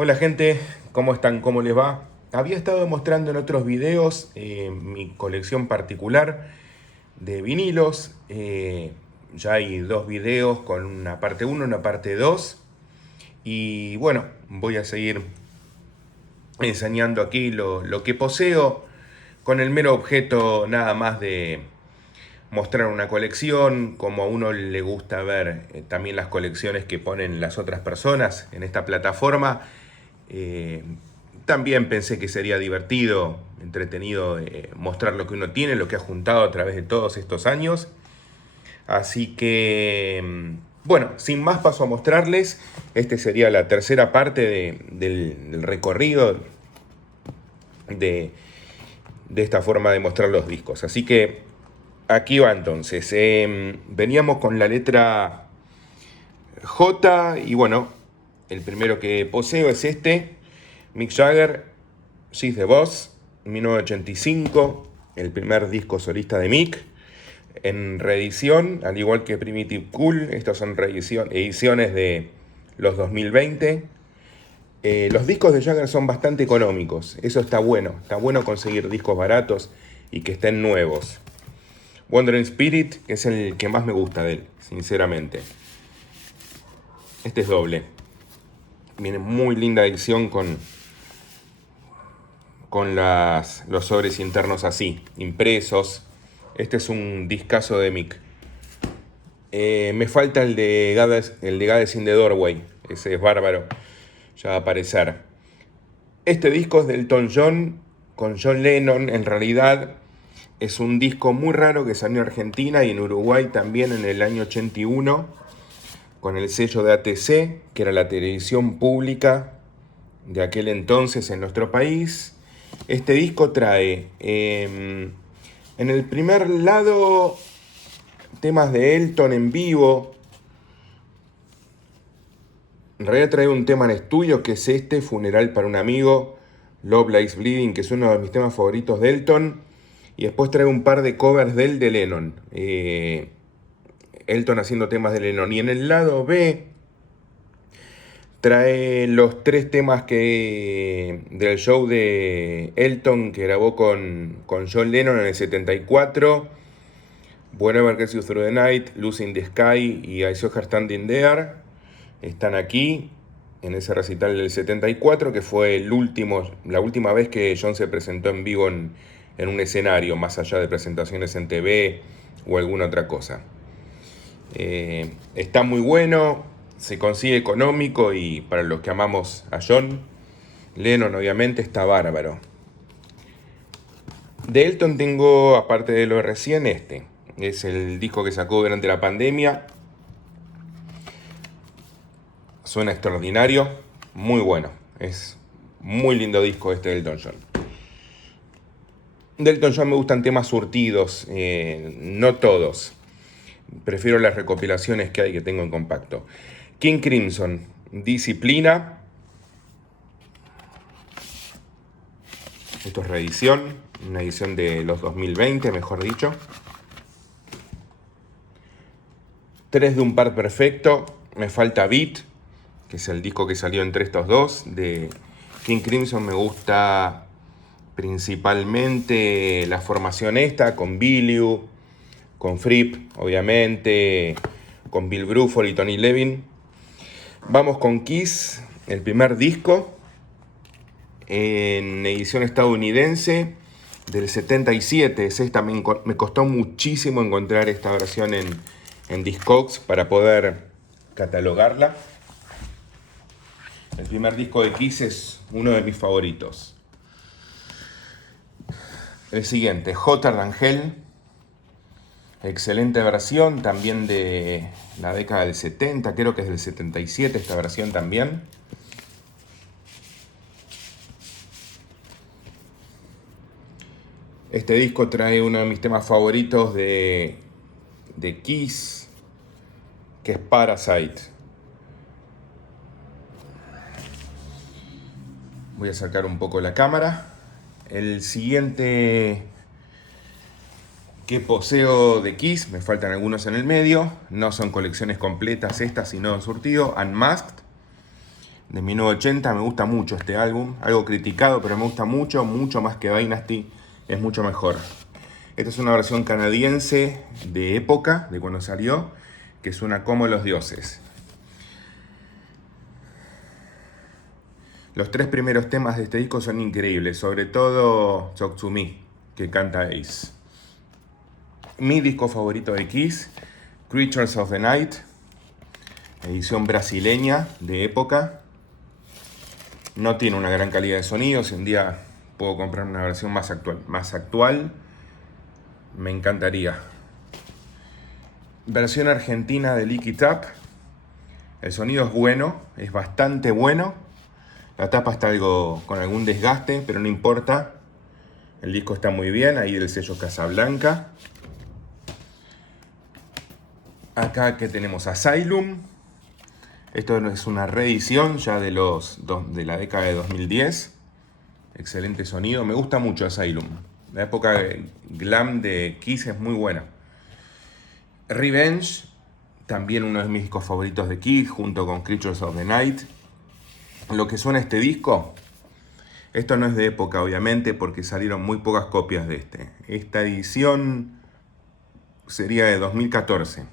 Hola gente, ¿cómo están? ¿Cómo les va? Había estado mostrando en otros videos mi colección particular de vinilos. Ya hay dos videos con una parte uno, y una parte 2. Y bueno, voy a seguir enseñando aquí lo que poseo con el mero objeto nada más de mostrar una colección, como a uno le gusta ver también las colecciones que ponen las otras personas en esta plataforma. Eh, También pensé que sería divertido, entretenido mostrar lo que uno tiene, lo que ha juntado a través de todos estos años. Así que, bueno, sin más paso a mostrarles. Este sería la tercera parte del recorrido de, de esta forma de mostrar los discos. Así que aquí va entonces. Veníamos con la letra J y bueno, el primero que poseo es este, Mick Jagger, She's the Boss, 1985, el primer disco solista de Mick, en reedición, al igual que Primitive Cool. Estas son ediciones de los 2020. Los discos de Jagger son bastante económicos, eso está bueno conseguir discos baratos y que estén nuevos. Wandering Spirit es el que más me gusta de él, sinceramente. Este es doble. Viene muy linda edición con los sobres internos así, impresos. Este es un discazo de Mick. Me falta el de Goddess in the Doorway. Ese es bárbaro. Ya va a aparecer. Este disco es del Elton John con John Lennon. En realidad es un disco muy raro que salió en Argentina y en Uruguay también en el año 81 con el sello de ATC, que era la televisión pública de aquel entonces en nuestro país. Este disco trae en el primer lado temas de Elton en vivo. En realidad trae un tema en estudio que es este, Funeral para un amigo, Love Lies Bleeding, que es uno de mis temas favoritos de Elton. Y después trae un par de covers de él de Lennon. Elton haciendo temas de Lennon. Y en el lado B trae los tres temas del show de Elton que grabó con John Lennon en el 74. Whenever Gets You Through the Night, Losing the Sky y I Saw Her Standing There. Están aquí en ese recital del 74, que fue la última vez que John se presentó en vivo en un escenario, más allá de presentaciones en TV o alguna otra cosa. Está muy bueno, se consigue económico y para los que amamos a John Lennon obviamente está bárbaro. De Elton tengo, aparte de lo de recién, este. Es el disco que sacó durante la pandemia. Suena extraordinario, muy bueno. Es muy lindo disco este del Elton John. Del Elton John me gustan temas surtidos, no todos. Prefiero las recopilaciones que hay que tengo en compacto. King Crimson, Disciplina. Esto es reedición, una edición de los 2020, mejor dicho. 3 de un par perfecto, me falta Beat, que es el disco que salió entre estos dos. De King Crimson me gusta principalmente la formación esta, con Billy, con Fripp, obviamente, con Bill Bruford y Tony Levin. Vamos con Kiss, el primer disco, en edición estadounidense del 77. Esta me costó muchísimo encontrar esta versión en Discogs para poder catalogarla. El primer disco de Kiss es uno de mis favoritos. El siguiente, Hotter Than Hell. Excelente versión, también de la década del 70, creo que es del 77 esta versión también. Este disco trae uno de mis temas favoritos de Kiss, que es Parasite. Voy a sacar un poco la cámara. El siguiente que poseo de Kiss, me faltan algunos en el medio, no son colecciones completas estas, sino surtido, Unmasked, de 1980. Me gusta mucho este álbum, algo criticado, pero me gusta mucho, mucho más que Dynasty, es mucho mejor. Esta es una versión canadiense de época, de cuando salió, que suena como los dioses. Los 3 primeros temas de este disco son increíbles, sobre todo Talk to Me, que canta Ace. Mi disco favorito de Kiss, Creatures of the Night, edición brasileña de época. No tiene una gran calidad de sonido, si un día puedo comprar una versión más actual, me encantaría. Versión argentina de Lick It Up. El sonido es bueno, es bastante bueno. La tapa está con algún desgaste, pero no importa. El disco está muy bien, ahí del sello Casablanca. Acá que tenemos Asylum. Esto es una reedición ya de la década de 2010. Excelente sonido, me gusta mucho Asylum. La época glam de Kiss es muy buena. Revenge, también uno de mis discos favoritos de Kiss, junto con Creatures of the Night. Lo que suena este disco, esto no es de época obviamente porque salieron muy pocas copias de este. Esta edición sería de 2014.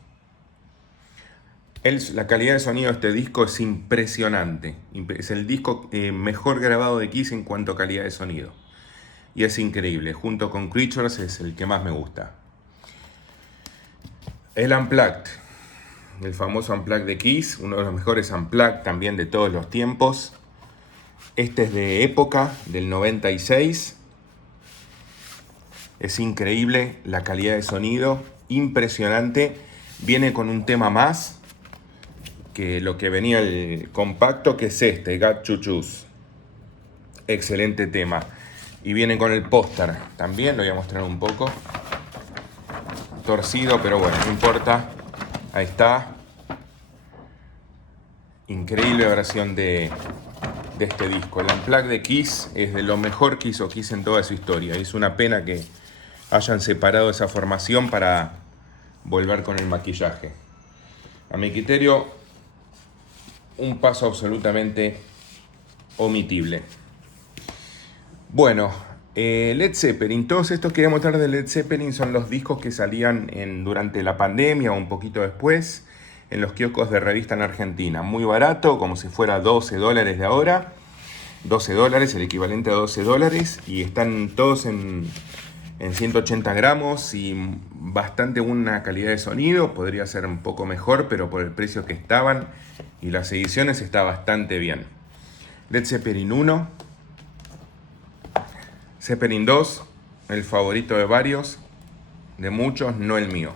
La calidad de sonido de este disco es impresionante. Es el disco mejor grabado de Kiss en cuanto a calidad de sonido. Y es increíble. Junto con Creatures es el que más me gusta. El Unplugged. El famoso Unplugged de Kiss. Uno de los mejores Unplugged también de todos los tiempos. Este es de época, del 96. Es increíble la calidad de sonido. Impresionante. Viene con un tema más que lo que venía el compacto, que es este, Got to Choose. Excelente tema. Y viene con el póster. También lo voy a mostrar un poco. Torcido, pero bueno, no importa. Ahí está. Increíble versión de este disco. El Unplugged de Kiss es de lo mejor que hizo Kiss en toda su historia. Es una pena que hayan separado esa formación para volver con el maquillaje. A mi criterio, un paso absolutamente omitible. Bueno, Led Zeppelin. Todos estos que voy a mostrar de Led Zeppelin son los discos que salían durante la pandemia o un poquito después en los kioscos de revista en Argentina. Muy barato, como si fuera $12 de ahora. $12, el equivalente a $12. Y están todos en 180 gramos y bastante buena calidad de sonido. Podría ser un poco mejor, pero por el precio que estaban y las ediciones está bastante bien. Led Zeppelin 1. Zeppelin 2, el favorito de varios, de muchos, no el mío.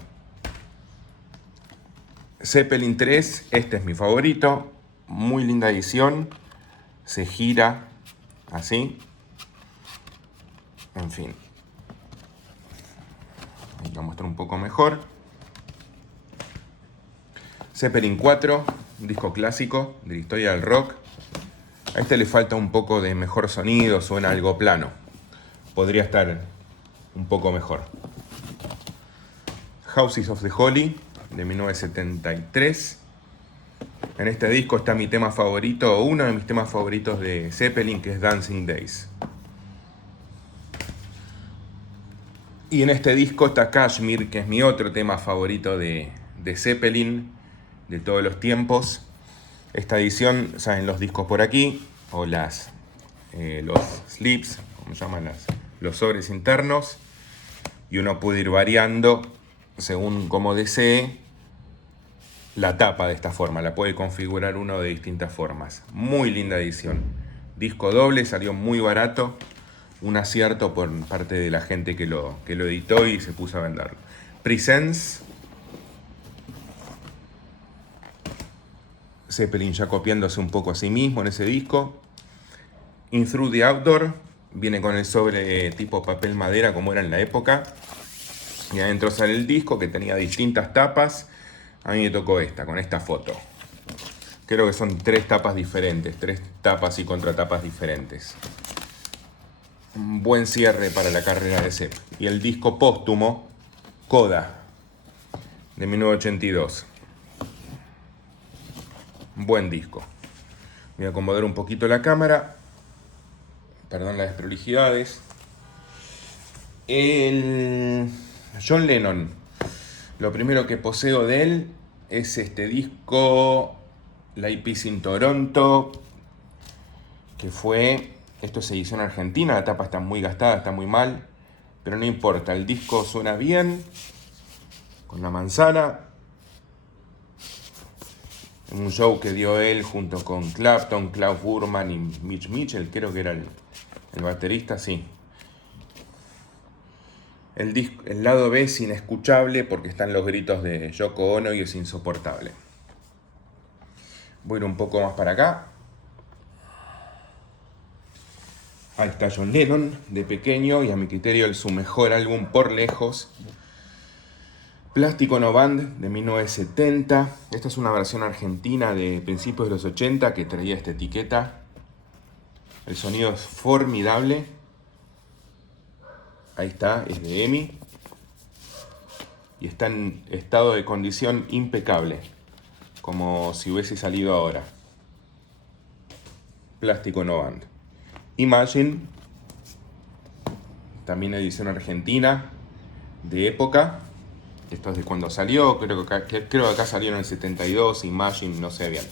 Zeppelin 3, este es mi favorito, muy linda edición, se gira así, en fin. Voy a mostrar un poco mejor. Zeppelin 4, un disco clásico de la historia del rock. A este le falta un poco de mejor sonido, suena algo plano. Podría estar un poco mejor. Houses of the Holy, de 1973. En este disco está mi tema favorito, o uno de mis temas favoritos de Zeppelin, que es Dancing Days. Y en este disco está Kashmir, que es mi otro tema favorito de Zeppelin, de todos los tiempos. Esta edición, saben los discos por aquí, o los slips, como llaman los sobres internos, y uno puede ir variando según como desee la tapa de esta forma. La puede configurar uno de distintas formas. Muy linda edición. Disco doble, salió muy barato. Un acierto por parte de la gente que lo editó y se puso a venderlo. Presence. Zeppelin ya copiándose un poco a sí mismo en ese disco. In Through the Outdoor. Viene con el sobre tipo papel madera como era en la época. Y adentro sale el disco que tenía distintas tapas. A mí me tocó esta, con esta foto. Creo que son 3 tapas diferentes. 3 tapas y contratapas diferentes. Un buen cierre para la carrera de Zepp. Y el disco póstumo, Coda, de 1982. Buen disco. Voy a acomodar un poquito la cámara. Perdón las desprolijidades. El John Lennon. Lo primero que poseo de él es este disco Live Peace in Toronto, que fue, esto es edición argentina, la tapa está muy gastada, está muy mal, pero no importa, el disco suena bien, con la manzana. Un show que dio él junto con Clapton, Klaus Burman y Mitch Mitchell, creo que era el baterista, sí. El lado B es inescuchable porque están los gritos de Yoko Ono y es insoportable. Voy a ir un poco más para acá. Ahí está John Lennon, de pequeño, y a mi criterio es su mejor álbum por lejos. Plastic Ono Band, de 1970. Esta es una versión argentina de principios de los 80 que traía esta etiqueta. El sonido es formidable. Ahí está, es de EMI. Y está en estado de condición impecable, como si hubiese salido ahora. Plastic Ono Band. Imagine, también edición argentina, de época. Esto es de cuando salió, creo que acá salió en el 72, Imagine, no sé bien.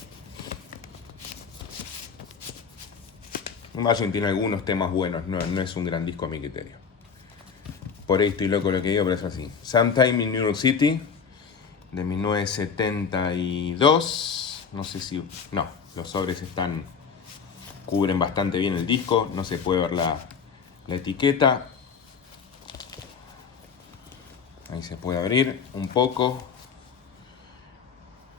Imagine tiene algunos temas buenos, no es un gran disco a mi criterio. Por ahí estoy loco lo que digo, pero es así. Sometime in New York City, de 1972. No sé si... No, los sobres cubren bastante bien el disco, no se puede ver la etiqueta. Ahí se puede abrir un poco.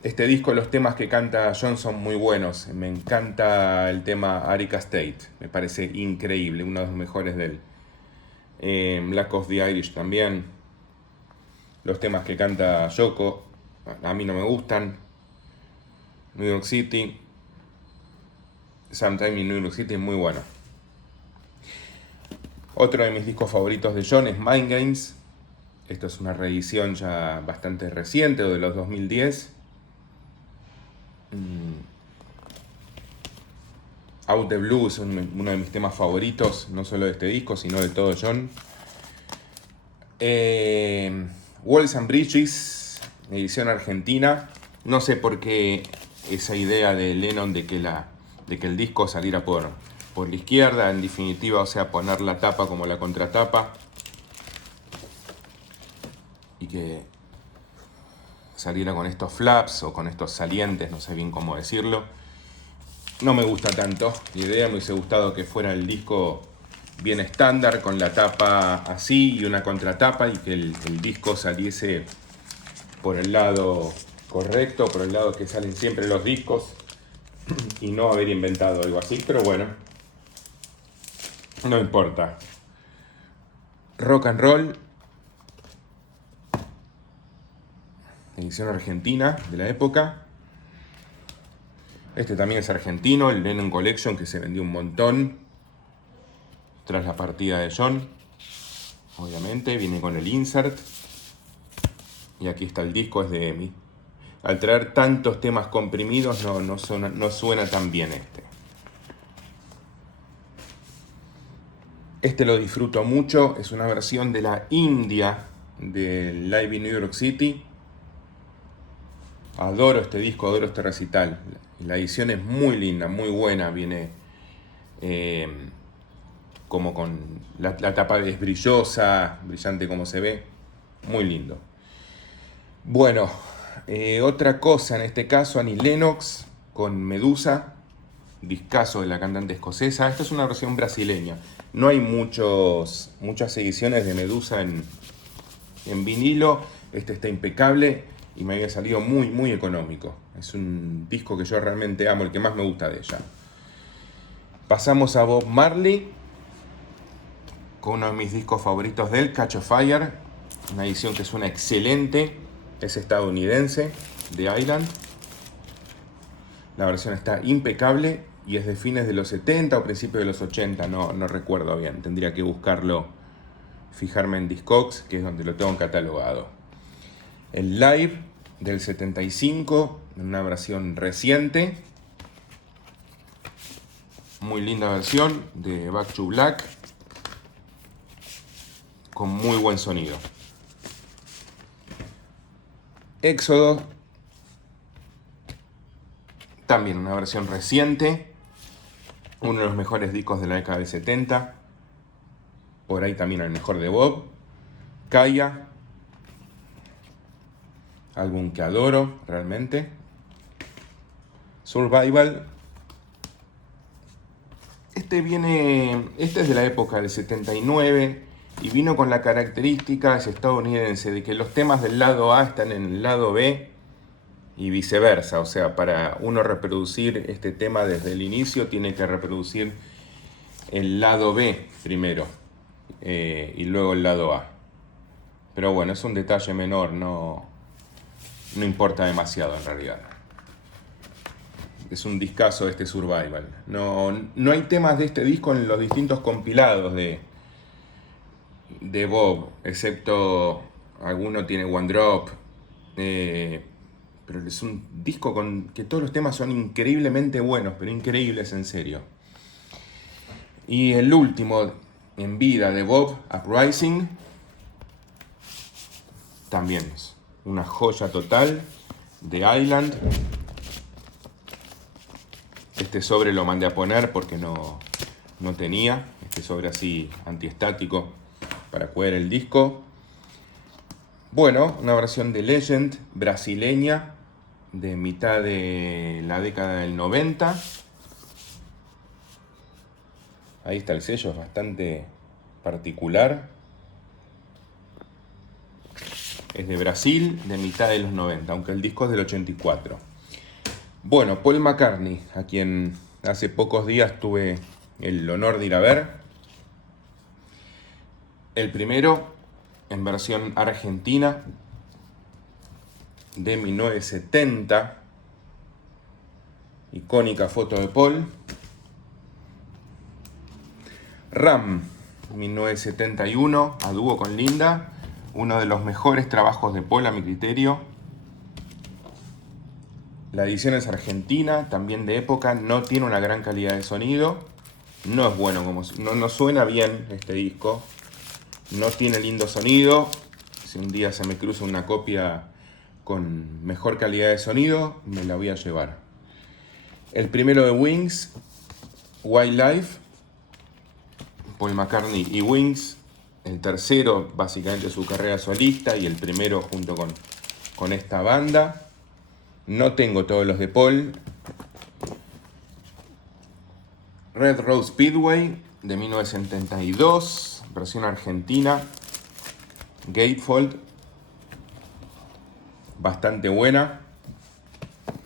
Este disco, los temas que canta John son muy buenos. Me encanta el tema Arica State, me parece increíble, uno de los mejores de él. Black of the Irish también. Los temas que canta Yoko a mí no me gustan. New York City, Sometime in New York City es muy bueno. Otro de mis discos favoritos de John es Mind Games. Esto es una reedición ya bastante reciente, o de los 2010. Out the Blue es uno de mis temas favoritos, no solo de este disco, sino de todo John. Walls and Bridges, edición argentina. No sé por qué esa idea de Lennon de que el disco saliera por la izquierda, en definitiva, o sea, poner la tapa como la contratapa. Y que saliera con estos flaps o con estos salientes, no sé bien cómo decirlo. No me gusta tanto la idea, me hubiese gustado que fuera el disco bien estándar, con la tapa así y una contratapa, y que el disco saliese por el lado correcto, por el lado que salen siempre los discos, y no haber inventado algo así, pero bueno, no importa. Rock and Roll, edición argentina de la época. Este también es argentino, el Lennon Collection, que se vendió un montón tras la partida de John. Obviamente, viene con el insert. Y aquí está el disco, es de EMI. Al traer tantos temas comprimidos no suena tan bien este. Este lo disfruto mucho, es una versión de la India de Live in New York City. Adoro este disco, adoro este recital. La edición es muy linda, muy buena. Viene como con la tapa es brillosa, brillante como se ve. Muy lindo. Bueno, otra cosa, en este caso Annie Lennox con Medusa, discazo de la cantante escocesa. Esta es una versión brasileña. No hay muchas ediciones de Medusa en vinilo. Este está impecable y me había salido muy, muy económico. Es un disco que yo realmente amo, el que más me gusta de ella. Pasamos a Bob Marley, con uno de mis discos favoritos de él, Catch a Fire. Una edición que suena excelente. Es estadounidense, de Island. La versión está impecable y es de fines de los 70 o principios de los 80, no recuerdo bien. Tendría que buscarlo, fijarme en Discogs, que es donde lo tengo catalogado. El Live del 75, en una versión reciente. Muy linda versión de Back to Black, con muy buen sonido. Éxodo, también una versión reciente, uno de los mejores discos de la década del 70, por ahí también el mejor de Bob. Kaya, álbum que adoro realmente. Survival, este es de la época del 79 y vino con la característica estadounidense de que los temas del lado A están en el lado B y viceversa. O sea, para uno reproducir este tema desde el inicio tiene que reproducir el lado B primero y luego el lado A. Pero bueno, es un detalle menor, no importa demasiado en realidad. Es un discazo este Survival. No hay temas de este disco en los distintos compilados de Bob, excepto alguno tiene One Drop. Pero es un disco con que todos los temas son increíblemente buenos, pero increíbles en serio. Y el último en vida de Bob, Uprising, también es una joya total, de Island. Este sobre lo mandé a poner porque no tenía. Este sobre así antiestático para cuidar el disco. Bueno, una versión de Legend brasileña de mitad de la década del 90. Ahí está el sello, es bastante particular. Es de Brasil, de mitad de los 90, aunque el disco es del 84. Bueno, Paul McCartney, a quien hace pocos días tuve el honor de ir a ver. El primero, en versión argentina, de 1970. Icónica foto de Paul. Ram, 1971, a dúo con Linda. Uno de los mejores trabajos de Paul a mi criterio. La edición es argentina, también de época, no tiene una gran calidad de sonido. No es bueno, no suena bien este disco. No tiene lindo sonido. Si un día se me cruza una copia con mejor calidad de sonido, me la voy a llevar. El primero de Wings, Wildlife, Paul McCartney y Wings. El tercero, básicamente su carrera solista, y el primero junto con esta banda. No tengo todos los de Paul. Red Road Speedway, de 1972, versión argentina. Gatefold, bastante buena.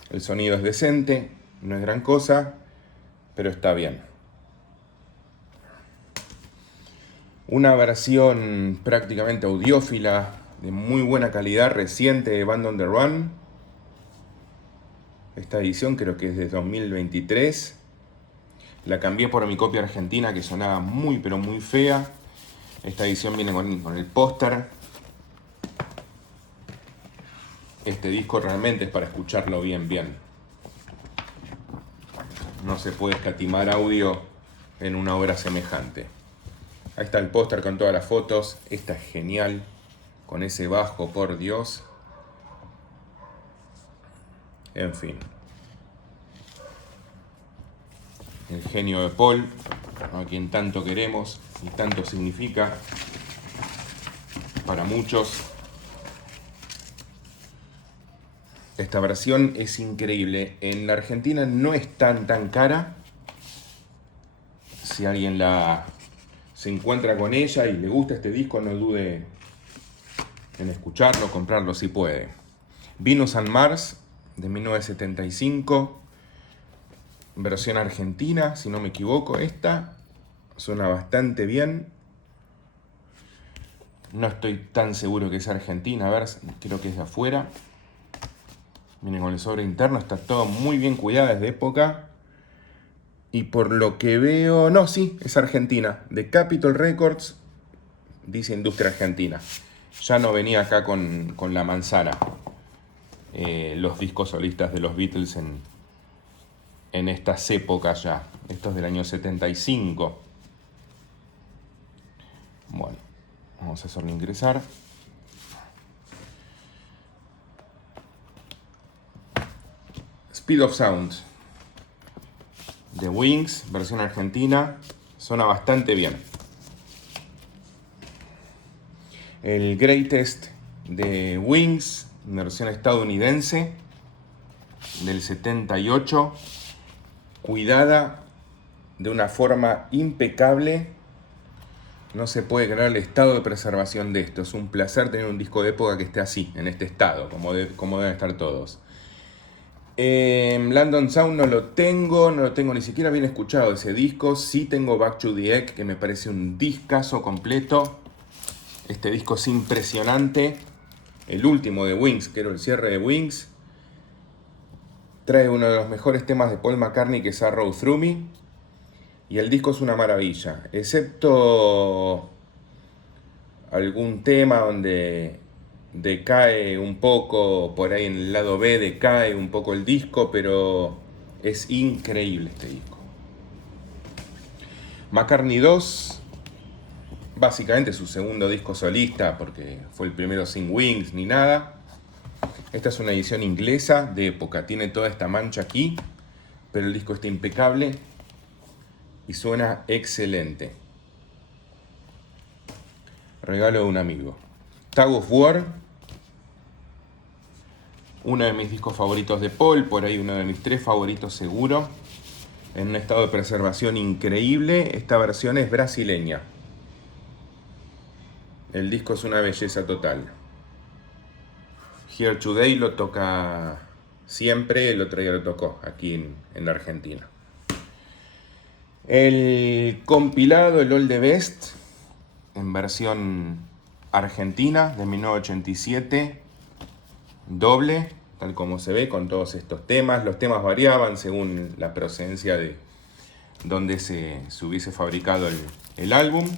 El sonido es decente, no es gran cosa, pero está bien. Una versión prácticamente audiófila, de muy buena calidad, reciente, de Band on the Run. Esta edición creo que es de 2023. La cambié por mi copia argentina que sonaba muy pero muy fea. Esta edición viene con el póster. Este disco realmente es para escucharlo bien. No se puede escatimar audio en una obra semejante. Ahí está el póster con todas las fotos. Esta es genial. Con ese bajo, por Dios. En fin. El genio de Paul, a quien tanto queremos y tanto significa para muchos. Esta versión es increíble. En la Argentina no es tan cara. Si alguien se encuentra con ella y le gusta este disco, no dude en escucharlo, comprarlo si puede. Venus and Mars, de 1975, versión argentina, si no me equivoco. Esta suena bastante bien. No estoy tan seguro que sea argentina, a ver, creo que es de afuera. Miren, con el sobre interno está todo muy bien cuidado, es de época. Y por lo que veo, no, sí, es argentina. De Capitol Records, dice Industria Argentina. Ya no venía acá con la manzana. Los discos solistas de los Beatles en estas épocas ya. Esto es del año 75. Bueno, vamos a hacerlo ingresar. Speed of Sound de Wings, versión argentina. Suena bastante bien. El Greatest de Wings, versión estadounidense, del 78. Cuidada de una forma impecable. No se puede creer el estado de preservación de esto. Es un placer tener un disco de época que esté así, en este estado, como deben estar todos. London Sound no lo tengo ni siquiera bien escuchado ese disco. Sí tengo Back to the Egg, que me parece un discazo completo. Este disco es impresionante. El último de Wings, que era el cierre de Wings, trae uno de los mejores temas de Paul McCartney, que es Arrow Through Me. Y el disco es una maravilla, excepto algún tema donde decae un poco, por ahí en el lado B decae un poco el disco, pero es increíble este disco. McCartney 2, básicamente su segundo disco solista, porque fue el primero sin Wings ni nada. Esta es una edición inglesa de época, tiene toda esta mancha aquí, pero el disco está impecable y suena excelente. Regalo de un amigo. Tug of War, uno de mis discos favoritos de Paul, por ahí uno de mis 3 favoritos seguro, en un estado de preservación increíble. Esta versión es brasileña. El disco es una belleza total. Here Today lo toca siempre, el otro día lo tocó aquí en la Argentina. El compilado, el All the Best, en versión argentina de 1987, doble, tal como se ve, con todos estos temas. Los temas variaban según la procedencia de donde se hubiese fabricado el álbum.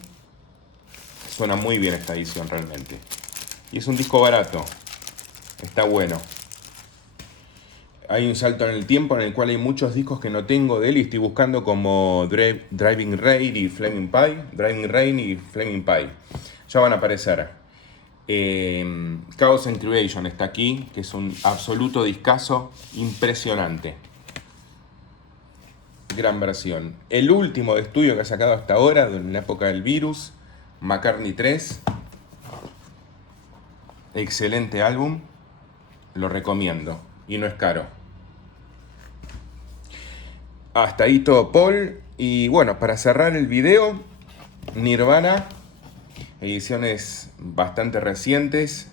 Suena muy bien esta edición realmente. Y es un disco barato, está bueno. Hay un salto en el tiempo en el cual hay muchos discos que no tengo de él y estoy buscando, como Driving Rain y Flaming Pie. Ya van a aparecer. Chaos and Creation está aquí, que es un absoluto discazo impresionante. Gran versión. El último de estudio que ha sacado hasta ahora, en la época del virus, McCartney 3. Excelente álbum, lo recomiendo y no es caro. Hasta ahí todo Paul. Y bueno, para cerrar el video, Nirvana, ediciones bastante recientes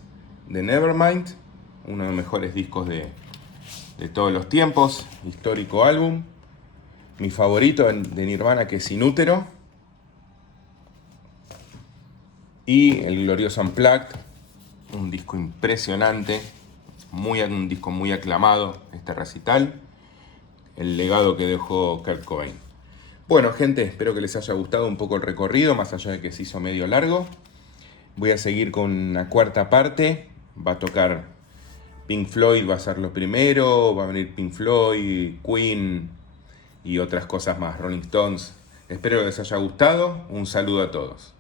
de Nevermind, uno de los mejores discos de todos los tiempos, histórico álbum. Mi favorito de Nirvana, que es Inútero. Y el glorioso Unplugged, un disco impresionante, un disco muy aclamado, este recital. El legado que dejó Kurt Cobain. Bueno, gente, espero que les haya gustado un poco el recorrido, más allá de que se hizo medio largo. Voy a seguir con una cuarta parte. Va a tocar Pink Floyd, va a ser lo primero. Va a venir Pink Floyd, Queen y otras cosas más, Rolling Stones. Espero que les haya gustado. Un saludo a todos.